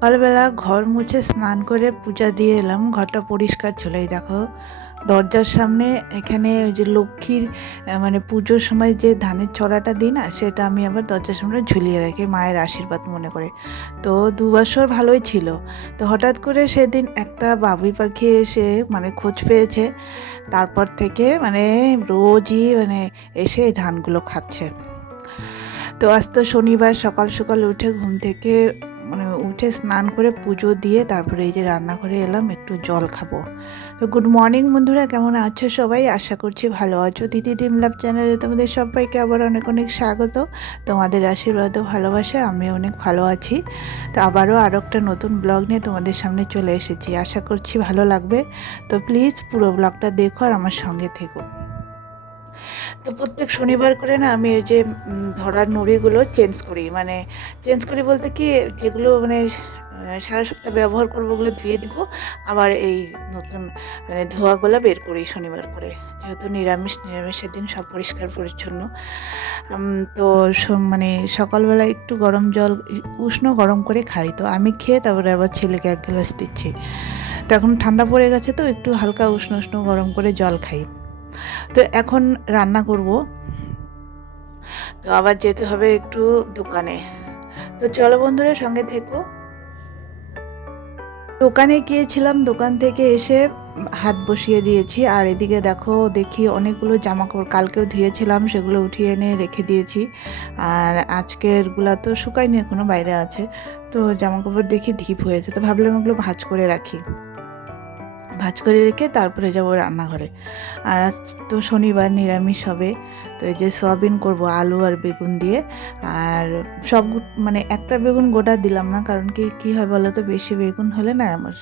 সকালবেলা ঘর মুছে স্নান করে পূজা দিয়ে এলাম, ঘরটা পরিষ্কার ছিল। এই দেখো দরজার সামনে এখানে ওই যে লক্ষ্মীর মানে পুজোর সময় যে ধানের ছড়াটা দিই না, সেটা আমি আবার দরজার সামনে ঝুলিয়ে রাখি মায়ের আশীর্বাদ মনে করে। তো 2 বছর ভালোই ছিল। তো হঠাৎ করে সেদিন একটা বাবুই পাখি এসে মানে খোঁজ পেয়েছে, তারপর থেকে মানে রোজই মানে এসে এই ধানগুলো খাচ্ছে। তো আজ তো শনিবার, সকাল সকাল উঠে ঘুম থেকে মানে উঠে স্নান করে পুজো দিয়ে তারপরে এই যে রান্নাঘরে এলাম একটু জল খাবো। তো গুড মর্নিং বন্ধুরা, কেমন আছো সবাই? আশা করছি ভালো আছো। দিদি ড্রিম লাভ চ্যানেলে তোমাদের সবাইকে আবার অনেক অনেক স্বাগত। তোমাদের আশীর্বাদ ও ভালোবাসা আমি অনেক ভালো আছি। তো আবারও একটা নতুন ব্লগ নিয়ে তোমাদের সামনে চলে এসেছি, আশা করছি ভালো লাগবে। তো প্লিজ পুরো ব্লগটা দেখো আর আমার সঙ্গে থেকো। তো প্রত্যেক শনিবার করে না আমি ওই যে ধরার নুড়িগুলো চেঞ্জ করি বলতে কি, যেগুলো মানে সারা সপ্তাহ ব্যবহার করবো ওগুলো ধুয়ে দিব, আবার এই নতুন মানে ধোয়াগুলো বের করি শনিবার করে। যেহেতু নিরামিষের দিন সব পরিষ্কার পরিচ্ছন্ন। তো মানে সকালবেলা একটু গরম জল উষ্ণ গরম করে খাই। তো আমি খেয়ে তারপরে আবার ছেলেকে 1 গ্লাস দিচ্ছি। তো এখন ঠান্ডা পড়ে গেছে, তো একটু হালকা উষ্ণ উষ্ণ গরম করে জল খাই। তো এখন রান্না করব, তো আবার যেতে হবে একটু দোকানে। তো চলো বন্ধুরা, সঙ্গে থেকো। দোকানে গিয়েছিলাম, দোকান থেকে এসে হাত বসিয়ে দিয়েছি। আর এদিকে দেখি অনেকগুলো জামা কাপড় কালকেও ধুয়েছিলাম, সেগুলো উঠিয়ে এনে রেখে দিয়েছি। আর আজকেরগুলো তো শুকায়নি, এখনো বাইরে আছে। তো জামা কাপড় দেখি ঢিপ হয়েছে, তো ভাবলাম ওগুলো ভাঁজ করে রাখি। ভাঁজ করে রেখে তারপরে যাব রান্নাঘরে। আর আজ তো শনিবার, নিরামিষ হবে। তো এই যে সয়াবিন করব আলু আর বেগুন দিয়ে। আর সব মানে একটা বেগুন গোটা দিলাম না, কারণ কি হয় বলো তো, বেশি বেগুন হলে না আমার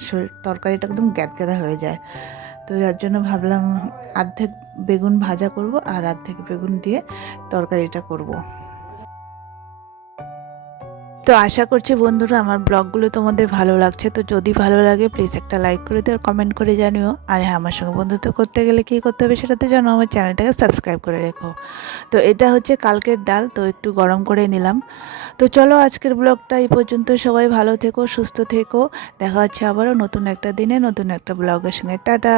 তরকারিটা একদম গ্যাদগ্যাদা হয়ে যায়। তো যার জন্য ভাবলাম অর্ধেক বেগুন ভাজা করব আর অর্ধেক বেগুন দিয়ে তরকারিটা করব। তো আশা করছি বন্ধুরা আমার ব্লগগুলো তোমাদের ভালো লাগছে। তো যদি ভালো লাগে প্লিজ একটা লাইক করে দিও, কমেন্ট করে জানিও। আর হ্যাঁ, আমার সঙ্গে বন্ধুত্ব করতে গেলে কী করতে হবে সেটা তো জানো, আমার চ্যানেলটাকে সাবস্ক্রাইব করে রেখো। তো এটা হচ্ছে কালকের ডাল, তো একটু গরম করে নিলাম। তো চলো আজকের ব্লগটা এই পর্যন্ত। সবাই ভালো থেকো, সুস্থ থেকো। দেখা হচ্ছে আবারও নতুন একটা দিনে নতুন একটা ব্লগের সঙ্গে। টাটা।